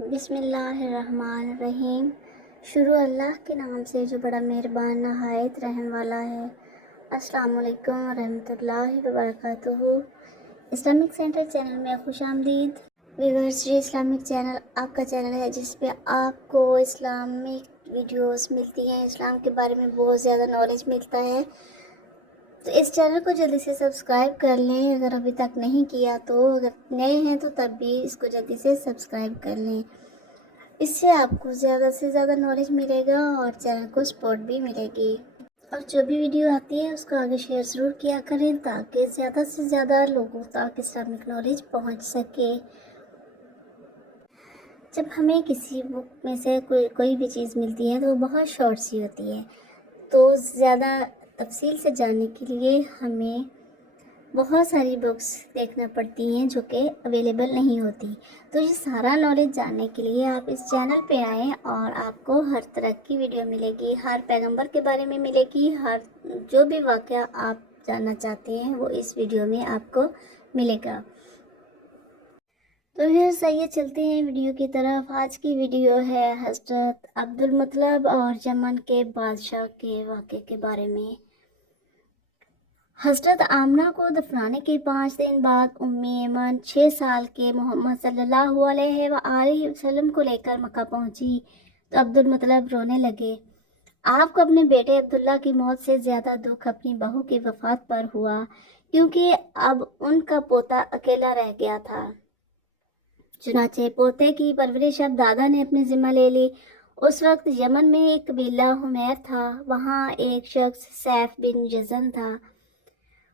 بسم اللہ الرحمن الرحیم۔ شروع اللہ کے نام سے جو بڑا مہربان نہایت رحم والا ہے۔ السلام علیکم ورحمۃ اللہ وبرکاتہ۔ اسلامک سینٹر چینل میں خوش آمدید۔ ویورز، یہ اسلامک چینل آپ کا چینل ہے جس پہ آپ کو اسلامک ویڈیوز ملتی ہیں، اسلام کے بارے میں بہت زیادہ نالج ملتا ہے۔ تو اس چینل کو جلدی سے سبسکرائب کر لیں اگر ابھی تک نہیں کیا تو، اگر نئے ہیں تو تب بھی اس کو جلدی سے سبسکرائب کر لیں۔ اس سے آپ کو زیادہ سے زیادہ نالج ملے گا اور چینل کو سپورٹ بھی ملے گی۔ اور جو بھی ویڈیو آتی ہے اس کو آگے شیئر ضرور کیا کریں تاکہ زیادہ سے زیادہ لوگوں تک اسلامک نالج پہنچ سکے۔ جب ہمیں کسی بک میں سے کوئی بھی چیز ملتی ہے تو وہ بہت شارٹ سی ہوتی ہے، تو زیادہ تفصیل سے جاننے کے لیے ہمیں بہت ساری بکس دیکھنا پڑتی ہیں جو کہ اویلیبل نہیں ہوتی۔ تو یہ سارا نالج جاننے کے لیے آپ اس چینل پہ آئیں اور آپ کو ہر طرح کی ویڈیو ملے گی، ہر پیغمبر کے بارے میں ملے گی، ہر جو بھی واقعہ آپ جاننا چاہتے ہیں وہ اس ویڈیو میں آپ کو ملے گا۔ تو پھر صحیح چلتے ہیں ویڈیو کی طرف۔ آج کی ویڈیو ہے حضرت عبدالمطلب اور یمن کے بادشاہ کے واقعے کے بارے میں۔ حضرت آمنہ کو دفنانے کے 5 دن بعد ام ایمن 6 سال کے محمد صلی اللہ علیہ وآلہ وسلم کو لے کر مکہ پہنچی تو عبدالمطلب رونے لگے۔ آپ کو اپنے بیٹے عبداللہ کی موت سے زیادہ دکھ اپنی بہو کی وفات پر ہوا، کیونکہ اب ان کا پوتا اکیلا رہ گیا تھا۔ چنانچہ پوتے کی پرورش اب دادا نے اپنے ذمہ لے لی۔ اس وقت یمن میں ایک قبیلہ حمیر تھا، وہاں ایک شخص سیف بن جزن تھا۔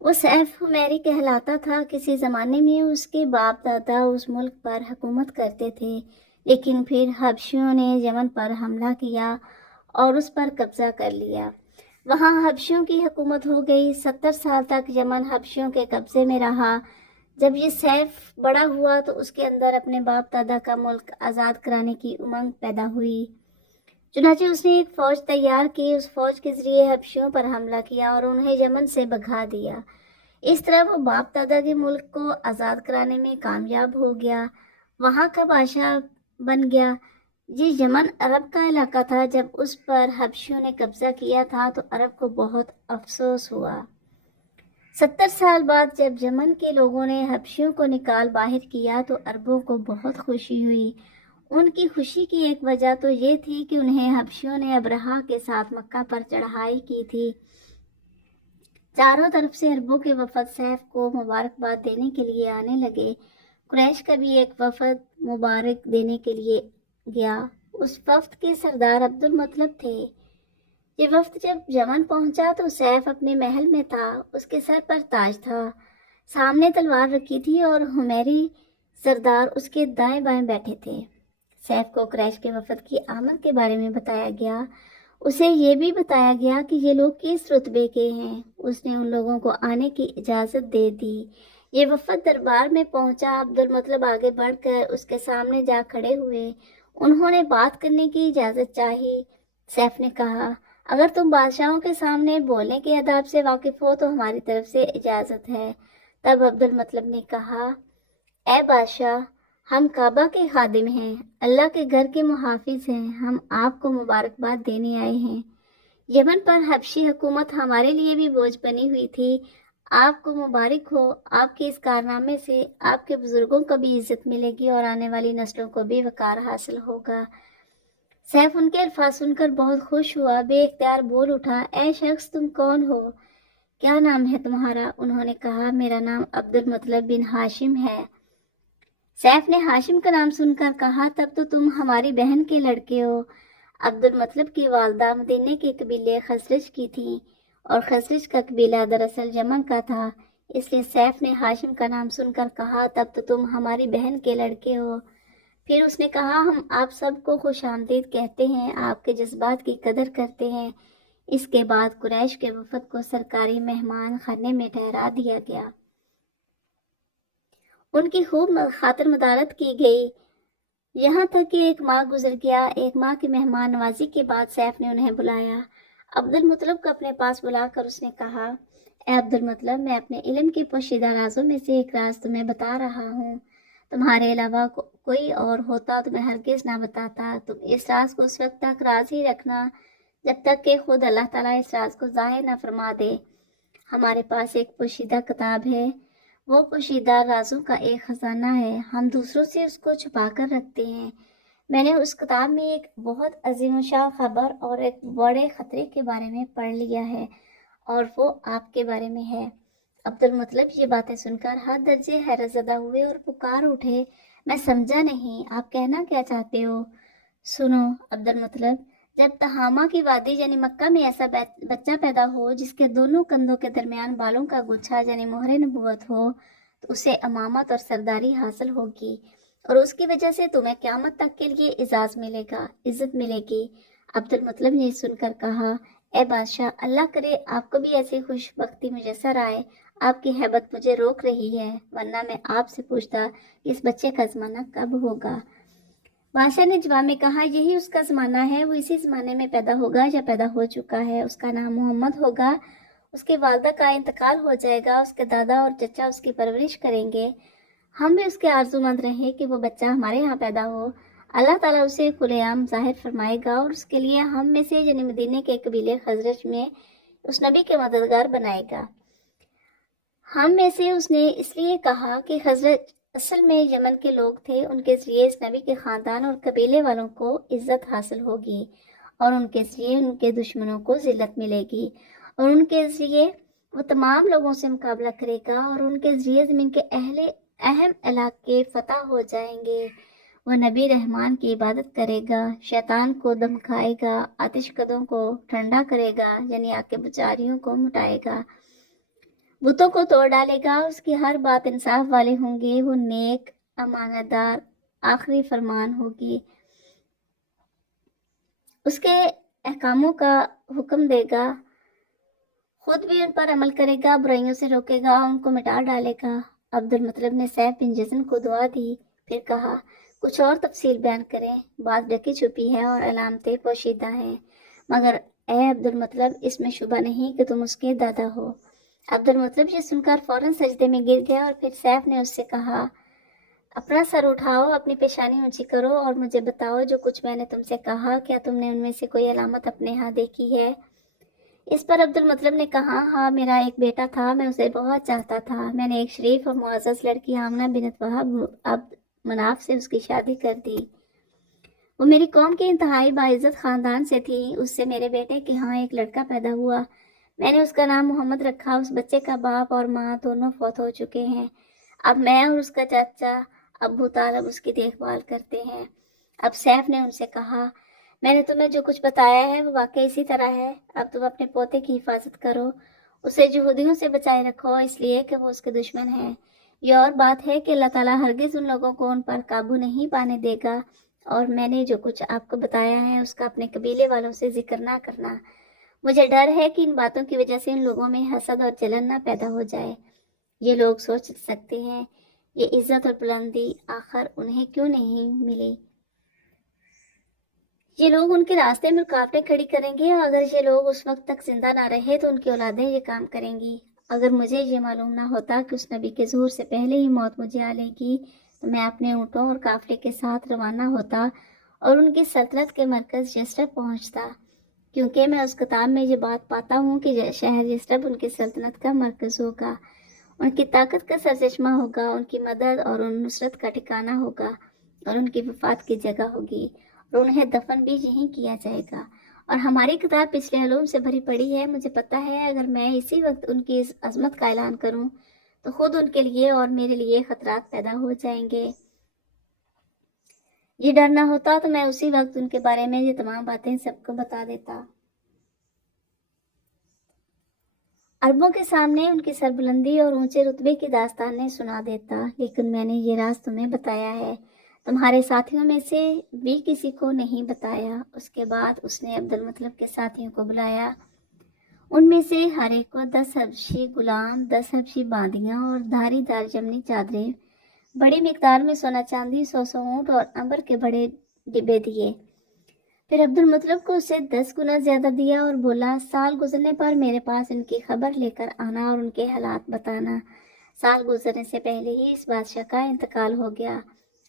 وہ سیف حمیری کہلاتا تھا۔ کسی زمانے میں اس کے باپ دادا اس ملک پر حکومت کرتے تھے، لیکن پھر حبشیوں نے یمن پر حملہ کیا اور اس پر قبضہ کر لیا۔ وہاں حبشیوں کی حکومت ہو گئی۔ 70 سال تک یمن حبشیوں کے قبضے میں رہا۔ جب یہ سیف بڑا ہوا تو اس کے اندر اپنے باپ دادا کا ملک آزاد کرانے کی امنگ پیدا ہوئی۔ چنانچہ اس نے ایک فوج تیار کی، اس فوج کے ذریعے حبشیوں پر حملہ کیا اور انہیں یمن سے بھگا دیا۔ اس طرح وہ باپ دادا کے ملک کو آزاد کرانے میں کامیاب ہو گیا، وہاں کا بادشاہ بن گیا۔ یہ یمن عرب کا علاقہ تھا۔ جب اس پر حبشیوں نے قبضہ کیا تھا تو عرب کو بہت افسوس ہوا۔ 70 سال بعد جب یمن کے لوگوں نے حبشیوں کو نکال باہر کیا تو عربوں کو بہت خوشی ہوئی۔ ان کی خوشی کی ایک وجہ تو یہ تھی کہ انہیں حبشیوں نے ابرہہ کے ساتھ مکہ پر چڑھائی کی تھی۔ چاروں طرف سے عربوں کے وفد سیف کو مبارکباد دینے کے لیے آنے لگے۔ قریش کا بھی ایک وفد مبارک دینے کے لیے گیا۔ اس وفد کے سردار عبدالمطلب تھے۔ یہ وفد جب یمن پہنچا تو سیف اپنے محل میں تھا، اس کے سر پر تاج تھا، سامنے تلوار رکھی تھی اور حمیری سردار اس کے دائیں بائیں بیٹھے تھے۔ سیف کو قریش کے وفد کی آمد کے بارے میں بتایا گیا۔ اسے یہ بھی بتایا گیا کہ یہ لوگ کس رتبے کے ہیں۔ اس نے ان لوگوں کو آنے کی اجازت دے دی۔ یہ وفد دربار میں پہنچا۔ عبدالمطلب آگے بڑھ کر اس کے سامنے جا کھڑے ہوئے۔ انہوں نے بات کرنے کی اجازت چاہی۔ سیف نے کہا، اگر تم بادشاہوں کے سامنے بولنے کے آداب سے واقف ہو تو ہماری طرف سے اجازت ہے۔ تب عبدالمطلب نے کہا، اے بادشاہ، ہم کعبہ کے خادم ہیں، اللہ کے گھر کے محافظ ہیں، ہم آپ کو مبارکباد دینے آئے ہیں۔ یمن پر حبشی حکومت ہمارے لیے بھی بوجھ بنی ہوئی تھی۔ آپ کو مبارک ہو، آپ کے اس کارنامے سے آپ کے بزرگوں کو بھی عزت ملے گی اور آنے والی نسلوں کو بھی وقار حاصل ہوگا۔ سیف ان کے الفاظ سن کر بہت خوش ہوا، بے اختیار بول اٹھا، اے شخص، تم کون ہو؟ کیا نام ہے تمہارا؟ انہوں نے کہا، میرا نام عبدالمطلب بن ہاشم ہے۔ سیف نے ہاشم کا نام سن کر کہا، تب تو تم ہماری بہن کے لڑکے ہو۔ عبدالمطلب کی والدہ مدینے کے قبیلے خزرج کی تھی اور خزرج کا قبیلہ دراصل یمن کا تھا، اس لیے سیف نے ہاشم کا نام سن کر کہا، تب تو تم ہماری بہن کے لڑکے ہو۔ پھر اس نے کہا، ہم آپ سب کو خوش آمدید کہتے ہیں، آپ کے جذبات کی قدر کرتے ہیں۔ اس کے بعد قریش کے وفد کو سرکاری مہمان خانے میں ٹھہرا دیا گیا۔ ان کی خوب خاطر مدارت کی گئی، یہاں تک کہ ایک ماہ گزر گیا۔ ایک ماہ کی مہمان نوازی کے بعد سیف نے انہیں بلایا۔ عبدالمطلب کو اپنے پاس بلا کر اس نے کہا، اے عبدالمطلب، میں اپنے علم کے پوشیدہ رازوں میں سے ایک راز تمہیں بتا رہا ہوں، تمہارے علاوہ کوئی اور ہوتا تو میں ہرگز نہ بتاتا. تم اس راز کو اس وقت تک راز ہی رکھنا جب تک کہ خود اللہ تعالیٰ اس راز کو ظاہر نہ فرما دے. ہمارے پاس ایک پوشیدہ کتاب ہے. وہ پوشیدہ رازوں کا ایک خزانہ ہے. ہم دوسروں سے اس کو چھپا کر رکھتے ہیں. میں نے اس کتاب میں ایک بہت عظیم الشان خبر اور ایک بڑے خطرے کے بارے میں پڑھ لیا ہے، اور وہ آپ کے بارے میں ہے. عبد المطلب یہ باتیں سن کر حد درجے حیرت زدہ ہوئے اور پکار اٹھے، میں سمجھا نہیں، آپ کہنا کیا چاہتے ہو؟ سنو عبد المطلب، جب تہامہ کی وادی یعنی مکہ میں ایسا بچہ پیدا ہو جس کے دونوں کندھوں کے درمیان بالوں کا گچھا یعنی مہر نبوت ہو، تو اسے امامت اور سرداری حاصل ہوگی، اور اس کی وجہ سے تمہیں قیامت تک کے لیے اعزاز ملے گا، عزت ملے گی. عبد المطلب نے سن کر کہا، اے بادشاہ، اللہ کرے آپ کو بھی ایسی خوش بختی میسر آئے. آپ کی ہیبت مجھے روک رہی ہے، ورنہ میں آپ سے پوچھتا کہ اس بچے کا زمانہ کب ہوگا. بادشاہ نے جواب میں کہا، یہی اس کا زمانہ ہے، وہ اسی زمانے میں پیدا ہوگا یا پیدا ہو چکا ہے. اس کا نام محمد ہوگا. اس کے والدہ کا انتقال ہو جائے گا، اس کے دادا اور چچا اس کی پرورش کریں گے. ہم بھی اس کے آرزو مند رہے کہ وہ بچہ ہمارے یہاں پیدا ہو. اللہ تعالیٰ اسے کھلے عام ظاہر فرمائے گا، اور اس کے لیے ہم میں سے یعنی مدینے کے قبیلے خزرج میں اس نبی کے مددگار بنائے گا. ہم میں سے اس نے اس لیے کہا کہ خزرج اصل میں یمن کے لوگ تھے. ان کے ذریعے اس نبی کے خاندان اور قبیلے والوں کو عزت حاصل ہوگی، اور ان کے ذریعے ان کے دشمنوں کو ذلت ملے گی، اور ان کے ذریعے وہ تمام لوگوں سے مقابلہ کرے گا، اور ان کے ذریعے زمین کے اہم علاقے فتح ہو جائیں گے. وہ نبی رحمان کی عبادت کرے گا، شیطان کو دم کھائے گا، آتش کدوں کو ٹھنڈا کرے گا یعنی آگ کے بچاریوں کو مٹائے گا، بتوں کو توڑ ڈالے گا. اس کی ہر بات انصاف والے ہوں گے. وہ نیک، امانت دار، آخری فرمان ہوگی. اس کے احکاموں کا حکم دے گا، خود بھی ان پر عمل کرے گا، برائیوں سے روکے گا، ان کو مٹا ڈالے گا. عبد المطلب نے سیف بن جزن کو دعا دی، پھر کہا، کچھ اور تفصیل بیان کریں. بات ڈکی چھپی ہے اور علامتیں پوشیدہ ہیں، مگر اے عبد المطلب، اس میں شبہ نہیں کہ تم اس کے دادا ہو. عبد المطلب یہ سن کر فوراً سجدے میں گر گیا، اور پھر سیف نے اس سے کہا، اپنا سر اٹھاؤ، اپنی پیشانی اونچی کرو اور مجھے بتاؤ جو کچھ میں نے تم سے کہا، کیا تم نے ان میں سے کوئی علامت اپنے ہاں دیکھی ہے؟ اس پر عبد المطلب نے کہا، ہاں، میرا ایک بیٹا تھا، میں اسے بہت چاہتا تھا. میں نے ایک شریف اور معزز لڑکی آمنہ بنت وہب عبد مناف سے اس کی شادی کر دی. وہ میری قوم کے انتہائی باعزت خاندان سے تھی. اس سے میرے بیٹے کے ہاں ایک لڑکا پیدا ہوا. میں نے اس کا نام محمد رکھا. اس بچے کا باپ اور ماں دونوں فوت ہو چکے ہیں. اب میں اور اس کا چاچا ابو طالب اس کی دیکھ بھال کرتے ہیں. اب سیف نے ان سے کہا، میں نے تمہیں جو کچھ بتایا ہے وہ واقعی اسی طرح ہے. اب تم اپنے پوتے کی حفاظت کرو، اسے یہودیوں سے بچائے رکھو، اس لیے کہ وہ اس کے دشمن ہیں. یہ اور بات ہے کہ اللہ تعالیٰ ہرگز ان لوگوں کو ان پر قابو نہیں پانے دے گا، اور میں نے جو کچھ آپ کو بتایا ہے اس کا اپنے قبیلے والوں سے ذکر نہ کرنا. مجھے ڈر ہے کہ ان باتوں کی وجہ سے ان لوگوں میں حسد اور جلن نہ پیدا ہو جائے. یہ لوگ سوچ سکتے ہیں یہ عزت اور بلندی آخر انہیں کیوں نہیں ملی. یہ لوگ ان کے راستے میں رکاوٹیں کھڑی کریں گے، اور اگر یہ لوگ اس وقت تک زندہ نہ رہے تو ان کی اولادیں یہ کام کریں گی. اگر مجھے یہ معلوم نہ ہوتا کہ اس نبی کے ظہور سے پہلے ہی موت مجھے آ لے گی تو میں اپنے اونٹوں اور قافلے کے ساتھ روانہ ہوتا اور ان کی سلطنت کے مرکز یثرب پہنچتا، کیونکہ میں اس کتاب میں یہ بات پاتا ہوں کہ شہر یثرب ان کی سلطنت کا مرکز ہوگا، ان کی طاقت کا سرچشمہ ہوگا، ان کی مدد اور ان نصرت کا ٹھکانہ ہوگا، اور ان کی وفات کی جگہ ہوگی، اور انہیں دفن بھی یہیں کیا جائے گا. اور ہماری کتاب پچھلے علوم سے بھری پڑی ہے. مجھے پتہ ہے اگر میں اسی وقت ان کی اس عظمت کا اعلان کروں تو خود ان کے لیے اور میرے لیے خطرات پیدا ہو جائیں گے. یہ ڈر نہ ہوتا تو میں اسی وقت ان کے بارے میں یہ تمام باتیں سب کو بتا دیتا. عربوں کے سامنے ان کی سربلندی اور اونچے رتبے کی داستانیں سنا دیتا، لیکن میں نے یہ راز تمہیں بتایا ہے، تمہارے ساتھیوں میں سے بھی کسی کو نہیں بتایا. اس کے بعد اس نے عبد المطلب کے ساتھیوں کو بلایا. ان میں سے ہر ایک کو 10 حبشی غلام، 10 حبشی باندیاں اور دھاری دار جمنی چادریں، بڑی مقدار میں سونا چاندی، 100 اونٹ اور عنبر کے بڑے ڈبے دیے. پھر عبد المطلب کو اسے 10 گنا زیادہ دیا اور بولا، سال گزرنے پر میرے پاس ان کی خبر لے کر آنا اور ان کے حالات بتانا. سال گزرنے سے پہلے ہی اس بادشاہ کا انتقال ہو گیا۔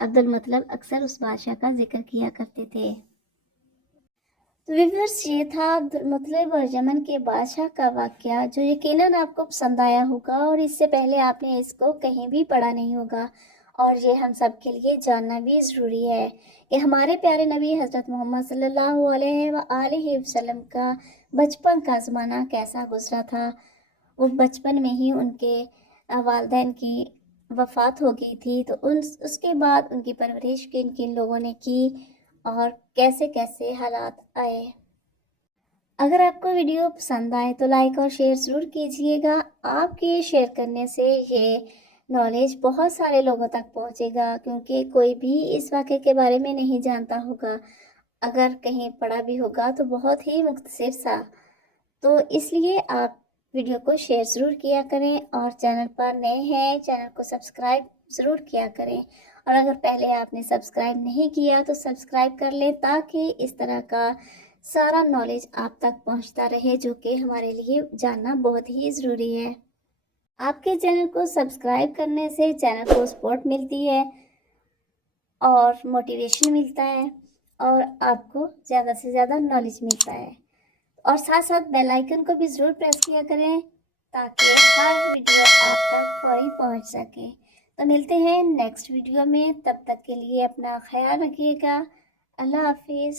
عبدالمطلب اکثر اس بادشاہ کا ذکر کیا کرتے تھے۔ تو ویورس، یہ تھا عبدالمطلب اور یمن کے بادشاہ کا واقعہ، جو یقیناً آپ کو پسند آیا ہوگا اور اس سے پہلے آپ نے اس کو کہیں بھی پڑھا نہیں ہوگا، اور یہ ہم سب کے لیے جاننا بھی ضروری ہے کہ ہمارے پیارے نبی حضرت محمد صلی اللہ علیہ وآلہ وسلم کا بچپن کا زمانہ کیسا گزرا تھا۔ وہ بچپن میں ہی ان کے والدین کی وفات ہو گئی تھی، تو اس کے بعد ان کی پرورش کن کن لوگوں نے کی اور کیسے کیسے حالات آئے۔ اگر آپ کو ویڈیو پسند آئے تو لائک اور شیئر ضرور کیجیے گا۔ آپ کے شیئر کرنے سے یہ نالج بہت سارے لوگوں تک پہنچے گا، کیونکہ کوئی بھی اس واقعے کے بارے میں نہیں جانتا ہوگا، اگر کہیں پڑھا بھی ہوگا تو بہت ہی مختصر سا۔ تو اس لیے آپ ویڈیو کو شیئر ضرور کیا کریں، اور چینل پر نئے ہیں چینل کو سبسکرائب ضرور کیا کریں، اور اگر پہلے آپ نے سبسکرائب نہیں کیا تو سبسکرائب کر لیں، تاکہ اس طرح کا سارا نالج آپ تک پہنچتا رہے، جو کہ ہمارے لیے جاننا بہت ہی ضروری ہے۔ آپ کے چینل کو سبسکرائب کرنے سے چینل کو سپورٹ ملتی ہے اور موٹیویشن ملتا ہے، اور آپ کو زیادہ سے زیادہ نالج ملتا ہے، اور ساتھ ساتھ بیل آئیکن کو بھی ضرور پریس کیا کریں، تاکہ ہر ویڈیو آپ تک فوری پہنچ سکے۔ تو ملتے ہیں نیکسٹ ویڈیو میں، تب تک کے لیے اپنا خیال رکھیے گا۔ اللہ حافظ۔